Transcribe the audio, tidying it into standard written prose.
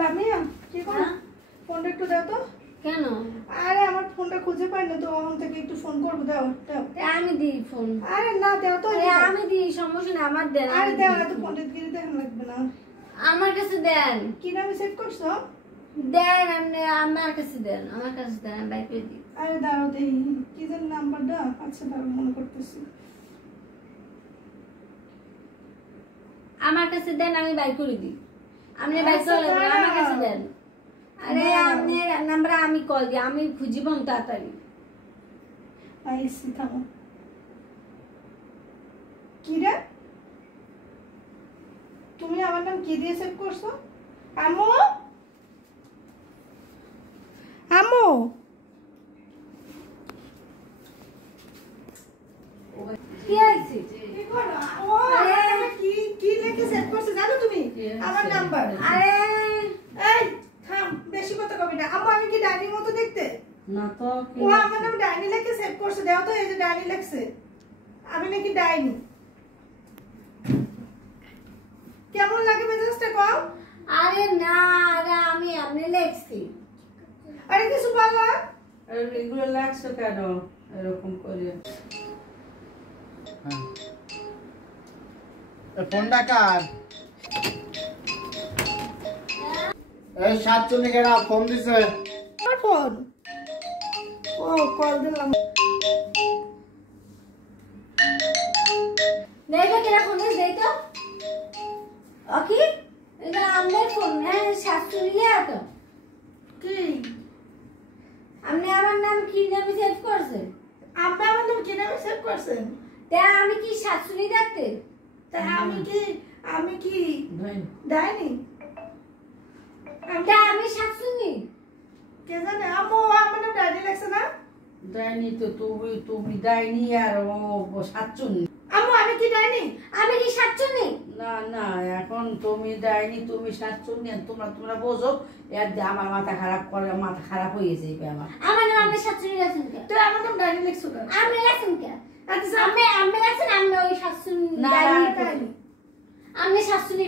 লামিয়া কি করো? ফোনটা একটু দাও তো। কেন? আরে আমার ফোনটা খুঁজে পাই না তো, ওখান থেকে একটু ফোন করবো। দাও দাও। আমি দিই ফোন। আরে না দাও তো। আমি দিই, সমস্যা নেই, আমার দেন। আরে দাও, এত পণ্ডিতগিরি দেখানো লাগবে না। আমার কাছে দেন। কি নামে সেভ করছো? দেন, আপনি আমার কাছে দেন, আমার কাছে দেন, আমি বাইক করে দিই। আরে দাঁড়াও দেই, কি যেন নাম্বারটা? আচ্ছা দাঁড়াও, মনে করতেছি। আমার কাছে দেন, আমি বাইক করে দিই। আপনি বাইক করে আমার কাছে দেন। আরে আপনি নাম্বার আমি কল দিই, আমি খুঁজি পাম তাড়াতাড়ি। আইসি থামো। কি রে, তুমি আমার নাম কি দিয়ে সেভ করছো? আম্মু, আম্মু কি আছে? কি করো? ও আরে কি কি লিখে সেভ করছে জানো তুমি? আমার নাম্বার। আরে এই থাম, বেশি কথা কবি না। আম্মু আমি কি ডাইনির মতো দেখতে? না তো। ও আমার নাম ডাইনি লিখে সেভ করছে। দাও তো, এই যে ডাইনি লেখছে। আমি নাকি ডাইনি। কেমন লাগে মেজাজটা কও? আরে না, আরে আমি লেখছি। আরে কিছু বলো। এগুলো লাগছে কেন এরকম করে? ফোনটা কার? এই সাতচল্লিশেরা ফোন দিছে। আমার ফোন। ও কল দিলাম। দেখো কেনা ফোন দিস, দেই তো। ওকে, এটা আমার ফোন। হ্যাঁ, শাশুড়ি তো। কি আপনি আমার নাম কি নামে সেভ করছেন? আপনি আমার নাম কি নামে সেভ করছেন? তা আমি কি শাশুড়ি ডাকতে? তাই আমি কি ডাইনি? তা আমি শাশুড়ি। কে জানে? আম্মু আমার নাম ডাইনি লেখছে না? ডাইনি তো তুমি ডাইনি আর ও সাতচুন্নি। আম্মু আমি কি ডাইনি? আমি কি শাশুড়ি? না না, এখন তুমি ডাইনি তুমি সাতচুন্নি, তোমরা বোঝো। এর দিয়ে আমার মাথা খারাপ করে, মাথা খারাপ হয়ে যাবে আমার। আমার নাম আমি শাশুড়ি লেখছেন কে? তো আমার নাম ডাইনি লেখছো কেন? আমি লেখছেন কে? আচ্ছা আমি লেখছেন, আমি ওই শাশুড়ি না, ডাইনি। আমি শাশুড়ি